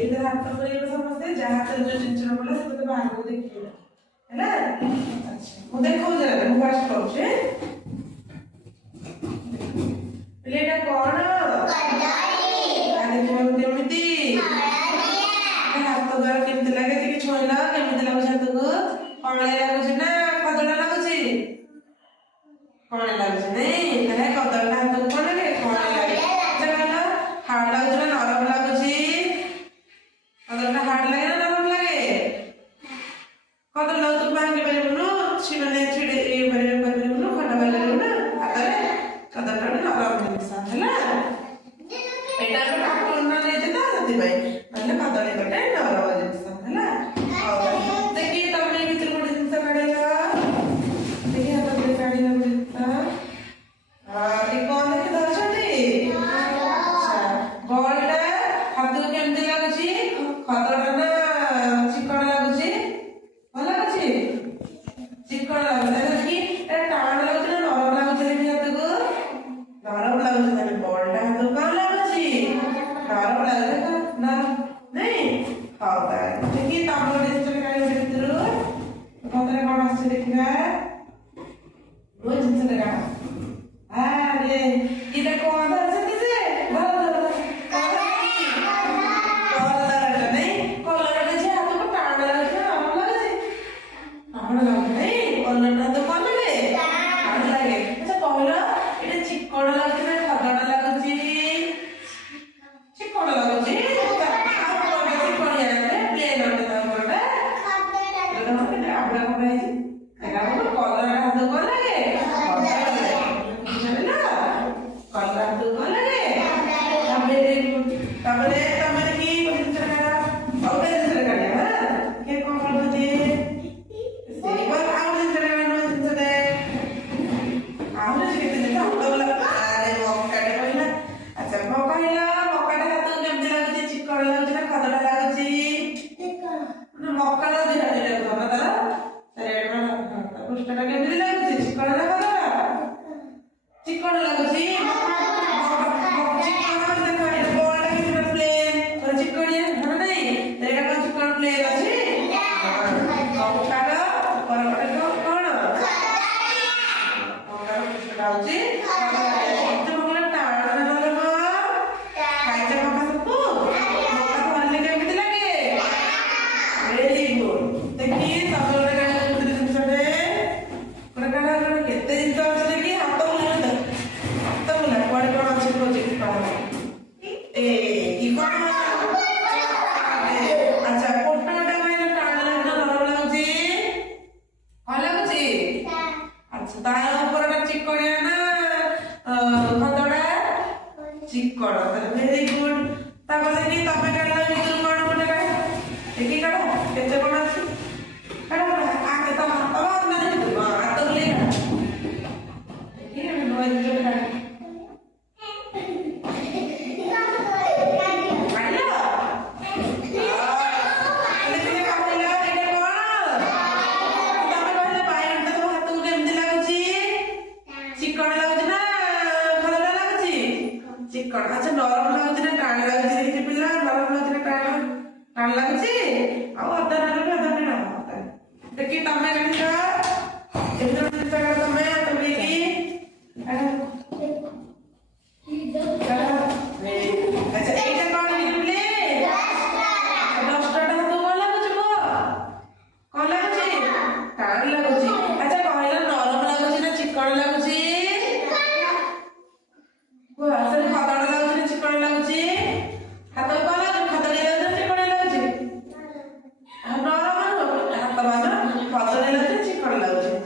ସମସ୍ତେ ଯାହା ଯୋଉ ଜିନିଷ ପଡିଲା ସେ ମତେ ବାହାରକୁ ଦେଖିବେ ହେଲା। ମୁଁ ଦେଖଉଛି ମୁଁ ଫାଷ୍ଟ କହୁଛି ଏଇଟା କଣ କେମିତି ହାତ ଦ୍ୱାରା କେମିତି ଲାଗେ ଟିକେ ଛୁଇଁଲା କେମିତି ଲାଗୁଛି ହାତକୁ କଅଁଳିଆ ଲାଗୁଛି ନା ଖଦଡ଼ା ଲାଗୁଛି କଅଁଳିଆ ଲାଗୁଛି ନାଇଁ ତାହେଲେ କଦଳୀଟା ହାତକୁ କଣ ଲାଗେ କଅଁଳିଆ ଲାଗେ ହାର୍ଡ ଲାଗୁଛି ନା ନରମ ଲାଗୁଛି କଦଳୀଟା ହାର୍ଡ ଲାଗେ ନା ନରମ ଲାଗେ କଦଳୀ ଲାଗୁଛି ଭାଙ୍ଗି ପାରିବୁନୁ ମାନେ କରିପାରିବୁନୁ ଖଣ୍ଡ କରିପାରିବୁନୁ ହାତରେ କଦଳୀଟା ଗୋଟେ ନରମ ଜିନିଷ ହେଲା ଏଇଟା ଆମେ ଠାକୁର ନେଇଛେ ତ ସେଥିପାଇଁ ନହେଲେ କଦଳୀ ଗୋଟେ ନରମ ଜିନିଷ ହେଲା। ଦେଖି ତମେ ଭିତରୁ ଗୋଟେ ଜିନିଷ କାଢିଲ ଦେଖି ହାତରେ କାଢିଲ ଗୋଟେ ଜିନିଷ କଣ ଦେଖି ଧରୁଛନ୍ତି ବଲଟା ହାତକୁ କେମିତି ଲାଗୁଛି ଖଦଡ଼ା ନା ଚିକଣ ଲାଗୁଛି ଭଲ ଲାଗୁଛି ଚିକଣ ଲାଗୁଛି ଦେଖି ଏଟା ଟାଣ ଲାଗୁଛି ନା ନରମ ଲାଗୁଛି ଦେଖି ହାତକୁ ନରମ ଲାଗୁଛି ତାହେଲେ ବଲଟା ହାତକୁ କଣ ଲାଗୁଛି ନରମ ଲାଗୁଛି ନା ନାଇଁ ହଉ ତାହେଲେ ଦେଖି ତମ ଗୋଟେ ଜିନିଷ କାଢିବ ଭିତରୁ ହାତରେ କଣ ଆସୁଛି ଦେଖିବା ମୁଁ ଜିନିଷଟା କାଢ ଆରେ ଏଇଟା କଣ ଧରିଛନ୍ତି ସେ କଲରାଟା ନାଇଁ କଲରାଟା ଯେ ହାତକୁ ଟାଣ ଲାଗୁଛି ନା ନରମ ଲାଗୁଛି ଟାଣ ଲାଗୁଛି ନାଇଁ କଲରାଟା ହାତକୁ କଣ ଲାଗେ ଟାଣ ଲାଗେ ଆଚ୍ଛା କହିଲ ଏଇଟା ଚିକଣ ଲାଗୁଛି ନା ଖଦଡ଼ା ଲାଗୁଛି ଚିକଣ ଲାଗୁଛି